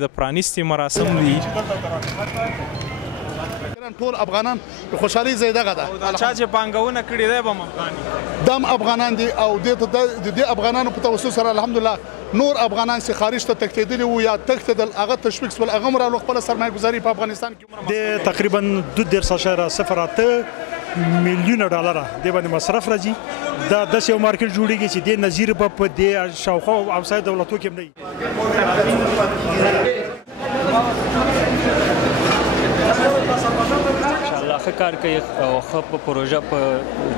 د پرانیستي مراسم دي. ټول افغانان د خوشحالۍ ځای دغه ده. چا چې پانګونه کړې ده به افغان دم افغانان دي او د دې افغانانو په توسط سره الحمدلله نور افغانان چې خارج ته تښتېدلي وو یا تښتېدل هغه تشویق شول، هغه هم راغلو خپله سرمایه ګزاري په افغانستان کې د تقریبا 2.08 میلیونه ډالره د باندې مصرف راځي. دا داسې یو مارکیټ جوړېږي چې د نظیر په دې شاوخوا او همسایه دولتو کې هم نه وي. انشاءالله ښه کار کوي او ښه په پروژه په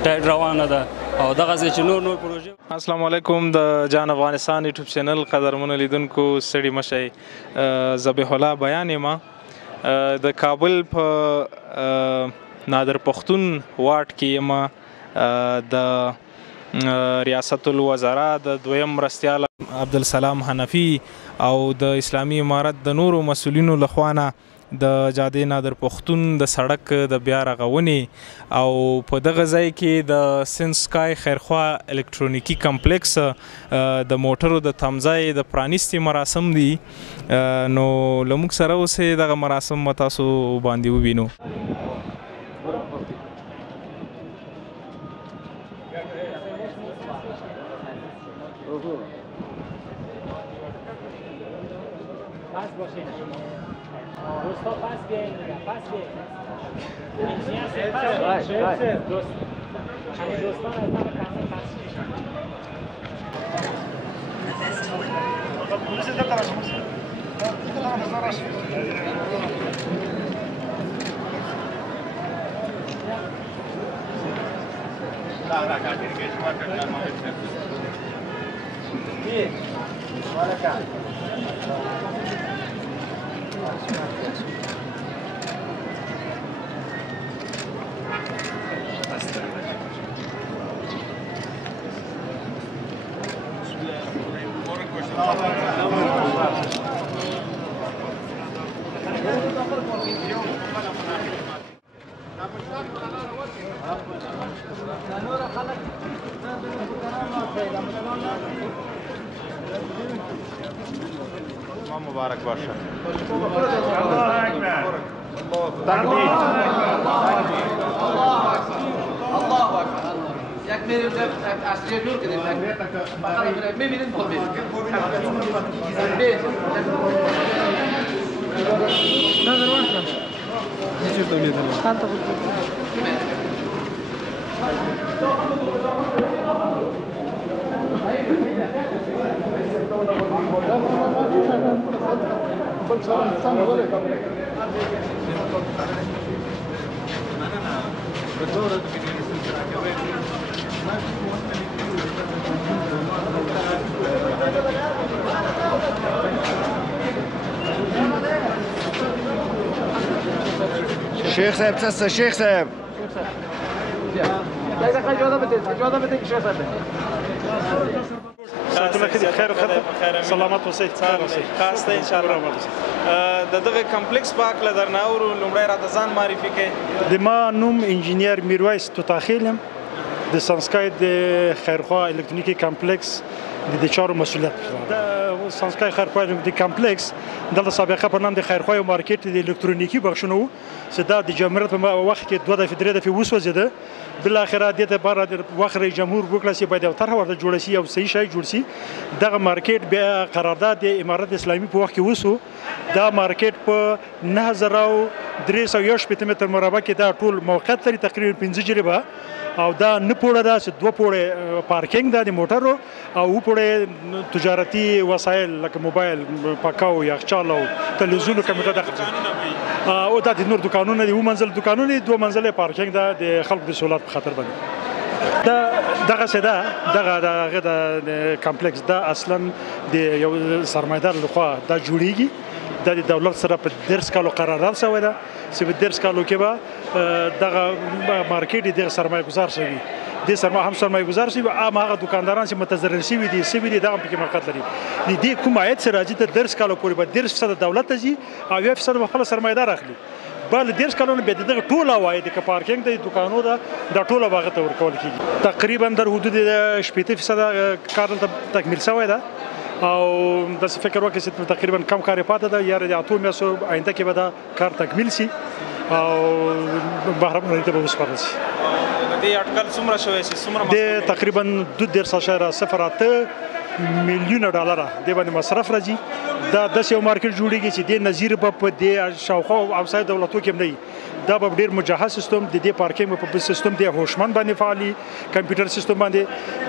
ټایټ روانه ده او دغه ځای چې نور پروژې. السلام علیکم. د جان افغانستان یوټیوب چینل قدرمنو لیدونکو ستړي مه شئ. ذبیح الله بیان یم د کابل په نادر پښتون واټ کې یم. د ریاست الوزرا د دویم مرستیال عبدالسلام حنفي او د اسلامي امارت د نورو مسؤلینو لخوا نه د جادې نادر پښتون د سړک د بیا رغونې او په دغه ځای کې د سن سکای خیرخوا الکترونیکي کمپلیکس د موټرو د تمځای د پرانیستي مراسم دي. نو له موږ سره اوسئ، دغه مراسم به تاسو باندې ووینو. مبارک باشه. تکبیر. یک میلیون اصلی دور کردیم. میبینید خود میبینید. نظر وانتم. نشوف تولید. خالد خود. شیخ صاحب چسته شیخ صاحب سلامت اوسئ. خاص ته انشاءالله. د دغه کمپلیکس په هکله درنه اورو. لومړی راته ځان معرفي کړئ. د ما نوم انجینیر میرویس توتاخیل یم. د سانسکای د خیرخوا الکترونیکي کمپلیکس د چارو مسؤلیت د سانسکای خیرخوا د کمپلیکس دلته سابقه په نام د خیرخوا یو مارکیټ د الکترونیکي بخشونه وو چې دا د جمهوریت په وخت کې 2 دفعې 3 دفعې وسوځېده. بالاخره دې ته بار د وخت رئیس جمهور وکړه چې باید یو طرحه ورته جوړه شي، یو صحیح شی جوړ شي. دغه مارکیټ بیا قرارداد د امارت اسلامي په وخت کې وسو. دا مارکیټ په 9360 متر مربع کې دا ټول موقعیت لري، تقریبا 15 جریبه او دا نه پوړه ده چې 2 پوړه پارکینګ ده د موټرو او 2 پوړه تجارتي وسایل لکه موبایل، پاکاو، یخچال او تلویزیون او کمپیوټر ده. او دا د نور دکانونه دي، 2 منزل دکانونه دي، 2 منزله پارکینګ ده د خلکو د سہولت په خاطر باندې. دغه څه ده، دغه د کمپلیکس دا اصلا د یو سرمایدار لخوا دا جوړیږي. دا د دولت سره په 10 کالو قرارداد شوی ده چې په 10 کالو کې به دغه مارکیټ د سرمایه گذار شوي. د سرمایه هم سرمایه گذار شوي، عام هغه دکانداران چې متضرر شوي دي دغه پکې موقعیت لري. د دې کوم عاید چې راځي د 10 کالو پورې به 10% دولت ته ځي او 1% به خپل سرمایدار اخلي. بل 10 کلونه به دغه ټول عواید د پارکینګ د دکانونو د ټول باغ ته ورکول کیږي. تقریبا در حدود 80% کار ته تکمیل شوی ده او داسې فکر وکړئ چې تقریبا کم کار یې پاتې ده، یا د 8 میاشتو آینده کې به دا کار تکمیل شي او بهرمنۍ ته به وسپارل شي. د دې اټکل څومره شوی چې څومره د تقریبا 2.08 میلیونه ډالره د باندې مصرف راځي. دا داسې یو مارکیټ جوړیږي چې د نظیر په دې شاوخوا او همسایه دولتو کې هم نه، دا به ډېر مجهز سیستم د دې پارکینګ په سیستم د هوشمند باندې فعالي کمپیوټر سیستم باندې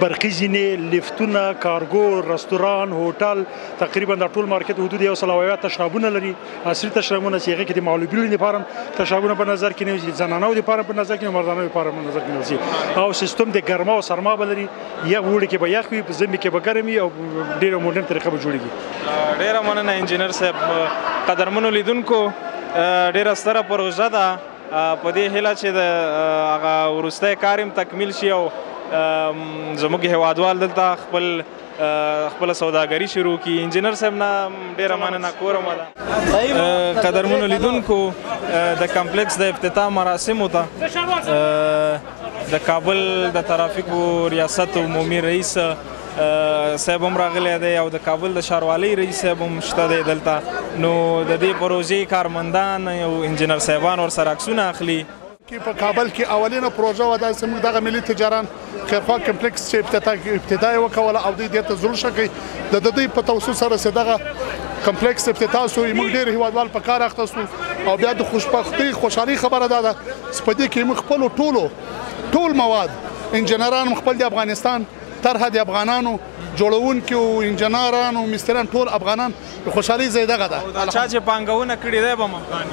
برقي زینې، لیفتونه، کارګو، رستوران، هوټل، تقریبا دا ټول مارکیټ حدود 100 تشنابونه لري، عصري تشنابونه چې هغې کې د معلولینو لپاره تشنابونه په نظر کې نیول شي، زنانو لپاره په نظر کې، مردانو لپاره په نظر کې نیول شي، او سیستم د ګرما او سرما به لري، یا وړي کې به یخ وي، په ژمي کې به ګرم وي، او ډېره موډرن طریقه به جوړېږي. ډېره مننه انجینر صاحب. قدرمنو لیدونکو، ډېره ستره پروژه ده، په دې هیله چې د هغه وروستی کار هم تکمیل شي او زموږ هیوادوال دلته خپله سوداګري شروع کړي. انجینر صاحب نه ډېره مننه کوم ده. قدرمنو لیدونکو، د کمپلیکس د افتتاح مراسمو ته د کابل د ترافیکو ریاست عمومي رئیس صاحب هم راغلی دی او د کابل د ښاروالۍ رئیس صاحب هم شته دی دلته. نو د دې پروژې کارمندان او انجینر صاحبان ورسره عکسونه اخلي. په کابل کې اولینه پروژه وه، داسې موږ دغه ملي تجاران خیرخوا کمپلیکس چې ابتدا یې وکوله او دوی دې ته ضرور ښه کوي. د دوی په توسط سره چې دغه کمپلیکس افتتاح سو، موږ ډېر هیوادوال په کار اخته سو او بیا د خوشحالۍ خبره دا ده چې په دې کې موږ خپلو ټول مواد انجینران خپل د افغانستان طرحه د افغانانو جوړونکي او انجینران او مستران ټول افغانان د خوشحالۍ ځای دغه ده. چا چې پانګونه کړې دی به هم افغان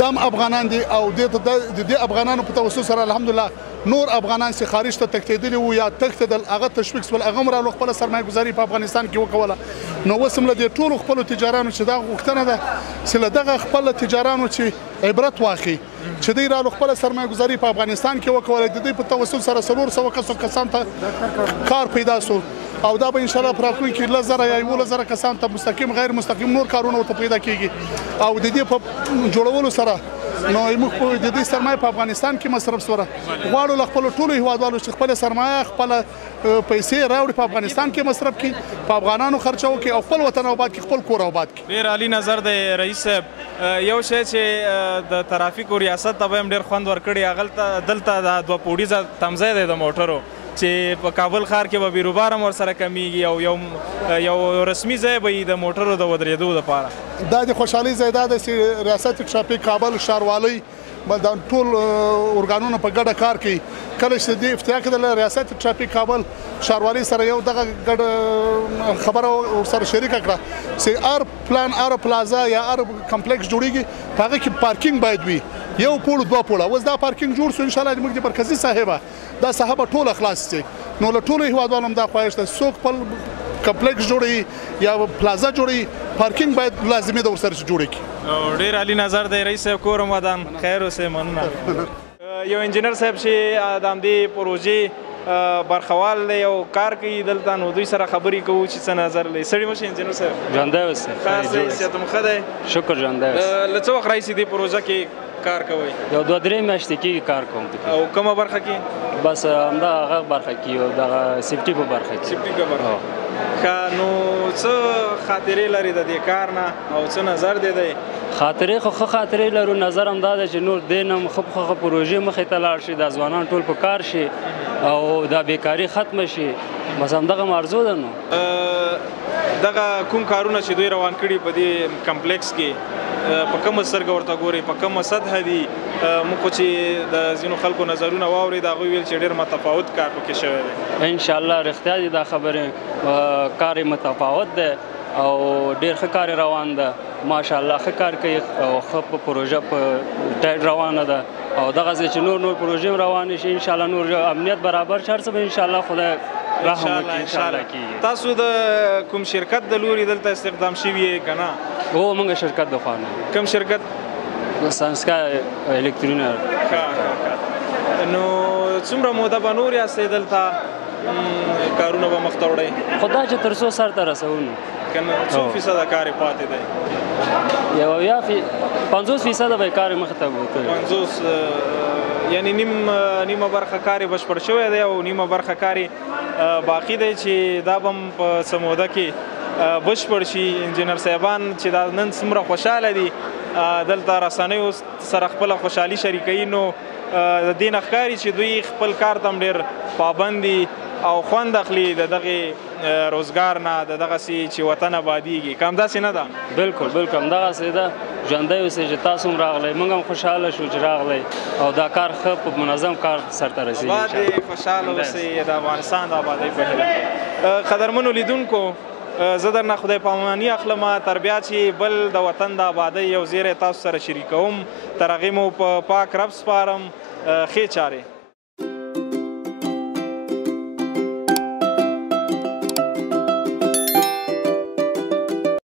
دم افغانان دي او د دې افغانانو په توسط سره الحمدلله نور افغانان چې خارج ته تښتېدلي وو یا تښتېدل، هغه تشویق شول، هغه هم راغلو خپله سرمایه ګزاري په افغانستان کې وکوله. نو اوس هم له دې ټولو خپلو تجارانو چې دا غوښتنه ده چې له دغه خپله تجارانو چې عبرت واخلي چې دوی راغلو خپله سرمایه ګزاري په افغانستان کې وکوله، د دوی په توسط سره 400 کسان ته کار پیدا سو او دا به انشاءالله په راتلونکي کې 10,000 یا 11,000 کسان ته مستقیم غیر مستقیم نور کارونه ورته پیدا کېږي. او د دې په جوړولو سره نو موږ د دې سرمایه په افغانستان کې مصرف سوره غواړو له خپلو ټولو هیوادوالو چې خپله سرمایه خپله پیسې راوړي په افغانستان کې مصرف کړي، په افغانانو خرچه وکړي او خپل وطن آباد کړي، خپل کور آباد کړي. ډېر عالي نظر دی رئیس صاحب. یو شی چې د ترافیکو ریاست ته به هم ډېر خوند ورکړي، دلته د 2 پوړیزه تمځای دی د موټرو چې په کابل ښار کې به بیروبار هم ورسره کمیږي او یو رسمي ځای به وي د موټرو د ودرېدو دپاره. دا د خوشحالۍ ځای دا دی چې ریاست ټرافیک کابل ښاروالۍ دا ټول ارګانونه په ګډه کار کوي. کله چې د افتتاح کېدله ریاست ټرافیک کابل ښاروالۍ سره یو دغه ګډه خبره ورسره شریکه کړه چې هر پلان، هر پلازا یا هر کمپلیکس جوړیږي په هغه کې پارکینګ باید وي، 1 پوړ 2 پوړه. اوس دا پارکینګ جوړ سو، انشاءالله موږ د مرکزي صاحبه دا صاحبه ټوله خلاص شي. نو له ټولو هیوادوالو هم دا خواهش ده څوک خپل کمپلیکس جوړوي یا پلازا جوړوي، پارکینګ باید لازمي ده ورسره جوړ کړي. ډېر عالي نظر دی رئیس صاحب. کور ودان خیر اوسئ. مننه. یو انجینر صاحب چې د همدې پروژې برخوال دی او کار کوي دلته، نو دوی سره خبرې کوو چې څه نظر لري. ستړي مه شئ انجینر صاحب. ژوندی اوسئ. خاص دی، صحت مو ښه دی؟ شکر ژوندی اوسئ. له څه وخت راهیسې دې پروژه کې کار کوئ؟ یو 2-3 میاشتې کېږي کار کوم. او کومه برخه کې؟ بس همدا هغه برخه کې یو دغه سیفټي په برخه کې. سیفټي په برخه. ښه، نو څه خاطرې لري د دې کار نه او څه نظر دی دی؟ خاطرې خو ښه خاطرې لرو. نظر همدا ده چې نور دې نه هم ښه پروژې مخې ته لاړ شي، دا ځوانان ټول په کار شي او دا بیکاري ختمه شي. بس همدغه مرزو ده. نو دغه کوم کارونه چې دوی روان کړي په دې کمپلیکس کې په کومه سترګه ورته ګورئ، په کومه سطحه دي؟ موږ خو چې د ځینو خلکو نظرونه واورېد، هغوی ویل چې ډېر متفاوت کار پکې شوی دی. انشاءالله رښتیا دي دا خبرې، کار یې متفاوت دی او ډېر ښه کار روان ده. ماشاءالله ښه کار کوي او ښه پروژه په ټایټ روانه ده او دغسې چې نور پروژې هم روانې شي انشاءالله، نور امنیت برابر شي، هر څه به انشاءالله خدای رحم وکړي انشاءالله کېږي. تاسو د کوم شرکت د لوري دلته استخدام شوي یې که نه؟ هو موږ شرکت د خوا نه. کوم شرکت؟ سانسکا الکترونر. نو څومره موده به نور یاستئ دلته، کارونه به مخ ته وړئ؟ خو دا چې تر څو سر ته رسو نو که نه څو فیصده کار یې پاتې دی؟ یو یا 50% به یې کار یې مخې ته وتلی. 50 یعنی نیمه برخه کار یې بشپړ شوی دی او نیمه برخه کار یې باقي دی چې دا به هم په څه موده کې بشپړ شي. انجینر صاحبان چې دا نن څومره خوشحاله دي دلته رسنیو سره خپله خوشحالي شریکوي، نو د دې نه ښکاري چې دوی خپل کار ته هم ډېر پابند دي او خوند اخلي د دغې روزګار نه، د دغسې چې وطن آبادیږي. که همداسې نه ده؟ بالکل بالکل همدغسې ده. ژوندی اوسئ چې تاسو هم راغلی، موږ هم خوشحاله شو چې راغلی او دا کار ښه په منظم کار سرته رسېږي. آباد دې خوشحاله اوسئ د افغانستان د آبادۍ په هیله. قدرمنو لیدونکو، زه درنه خدای پاماني اخلم تر بیا چې بل د وطن د آبادۍ یو زیری تاسو سره شریکوم. تر هغې مو په پاک رب سپارم. ښې چارې.